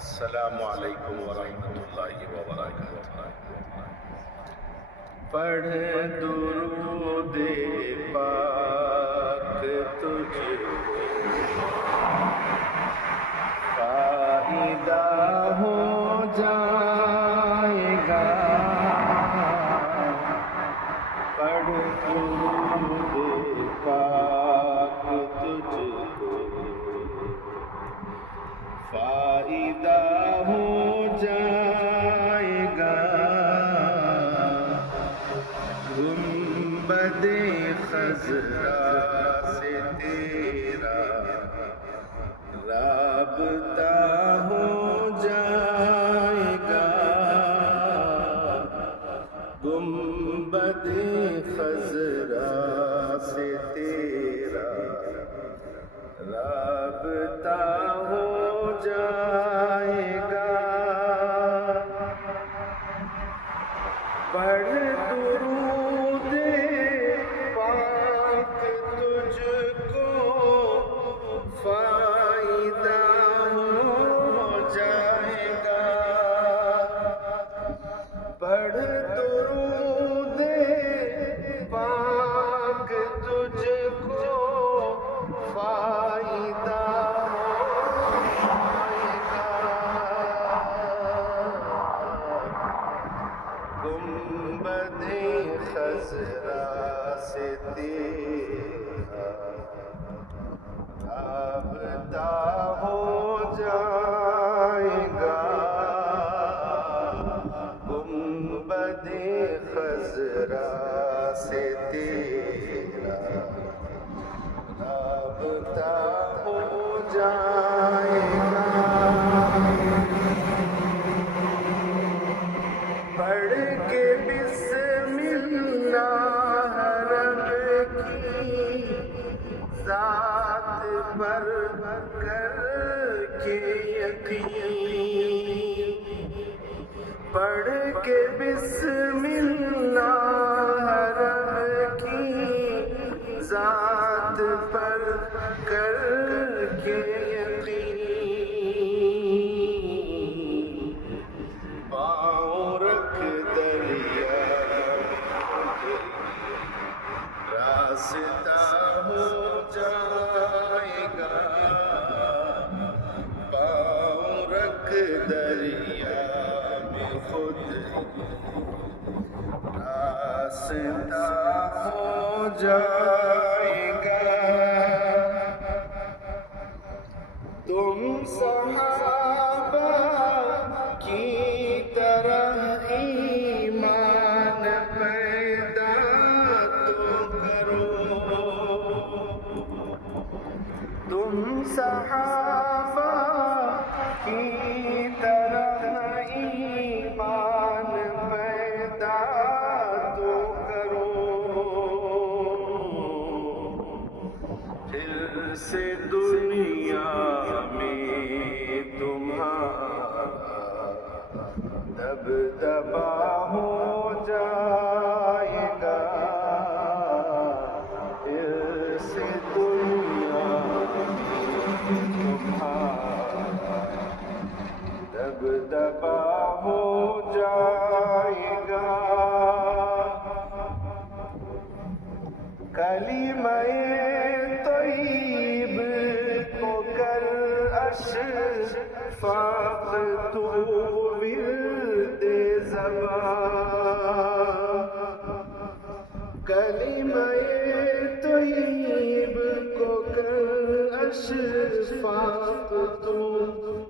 السلام علیکم ورحمۃ اللہ وبرکاتہ۔ پڑھ درود پاک تجھ فائدہ ہو جائے گا، پڑھ درود پاک تجھ فائدہ ہو جائے گا، گنبد خضرا سے تیرا رابطہ ہو جائے گا، گنبد خضرا سے تیرا رابطہ ہو جائے گا، پڑھ درود پاک تجھ کو فائدہ ہو جائے گا، پڑھ درود پاک تجھ کو فائدہ گنبد خضرا سے تیرا رابطہ ہو جائے گا، گنبد خضرا سے تیرا رابطہ ہو جائے گا، پڑھ کے بسم اللہ رب کی ذات پر کر کے یقین، پڑھ کے بسم اللہ رب کی ذات پر کر کے یقین، پاؤں رکھ دریا راستہ ہو جائے گا، پاؤں رکھ دریا میں خود راستہ ہو جائے گا، تم صحابہ کی طرح ایمان پیدا تو کرو، تم صحابہ کی طرح ایمان پیدا تو کرو، پھر سے دنیا میں تمہارا دبدبا ہو جائے گا، پھر سے دنیا میں تمہارا دبدبا ہو جائے گا، کلمہ طیب کو کر اشفاق تو ورد زبان، کلمہ طیب کو کر اشفاق تو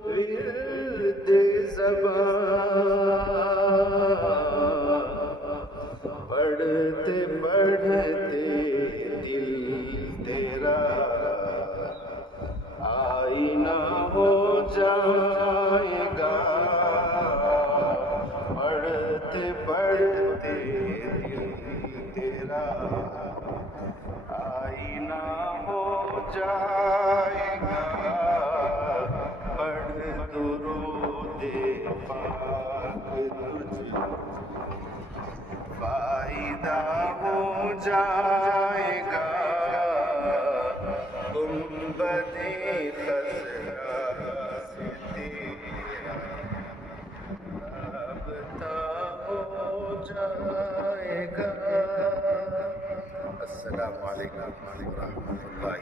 ورد زبان، پڑھتے پڑھتے دل تیرا آئینہ ہو جائے گا، پڑھتے پڑھتے دل تیرا آئینہ ہو جائے گا، پڑھ درود پاک تجھ فائدہ ہو جائے گا، گنبد خضرا سے تیرا جائے گا۔ السلام علیکم ورحمۃ اللہ